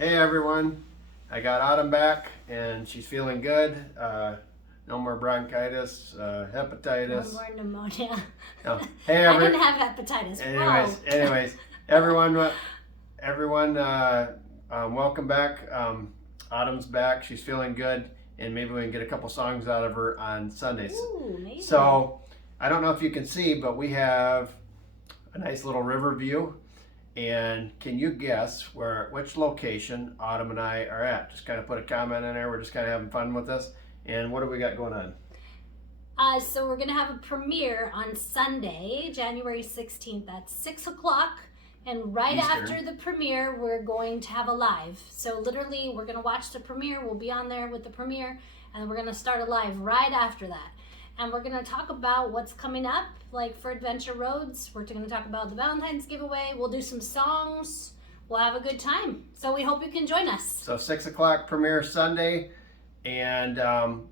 Hey everyone, I got Autumn back and she's feeling good. No more bronchitis, No hepatitis. more pneumonia. No. Hey I didn't have hepatitis. anyways, everyone, welcome back. Autumn's back. She's feeling good, and maybe we can get a couple songs out of her on Sundays. Ooh, amazing. So I don't know if you can see, but we have a nice little river view. And can you guess which location Autumn and I are at? Just kind of put a comment in there. We're just kind of having fun with this. And what do we got going on? So we're going to have a premiere on Sunday, January 16th at 6 o'clock. And right Eastern. after the premiere, we're going to have a live. So literally, we're going to watch the premiere. We'll be on there with the premiere. And we're going to start a live right after that. And we're going to talk about what's coming up, like for Adventure Roads. We're going to talk about the Valentine's giveaway. We'll do some songs. We'll have a good time. So we hope you can join us. So 6 o'clock premiere Sunday, and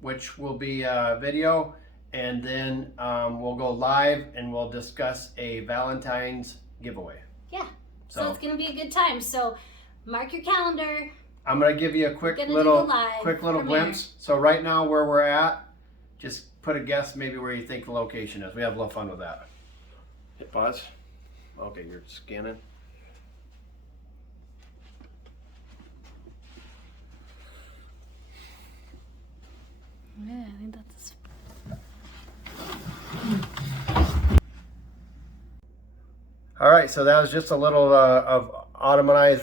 which will be video. And then we'll go live and we'll discuss a Valentine's giveaway. Yeah. So it's going to be a good time. So mark your calendar. I'm going to give you a quick Gonna little do the live premiere. glimpse. So right now where we're at, just put a guess maybe where you think the location is. We have a little fun with that. Hit pause. Okay, you're scanning. Yeah, I think that's... All right, so that was just a little of Autumn and I's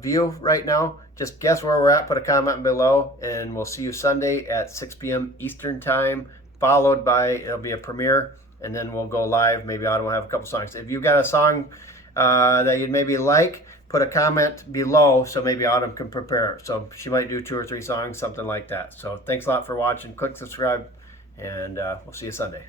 view right now. Just guess where we're at, put a comment below, and we'll see you Sunday at 6 p.m. Eastern Time, followed by, it'll be a premiere, and then we'll go live. Maybe Autumn will have a couple songs. If you've got a song that you'd maybe like, put a comment below so maybe Autumn can prepare it. So she might do 2 or 3 songs, something like that. So thanks a lot for watching. Click subscribe, and we'll see you Sunday.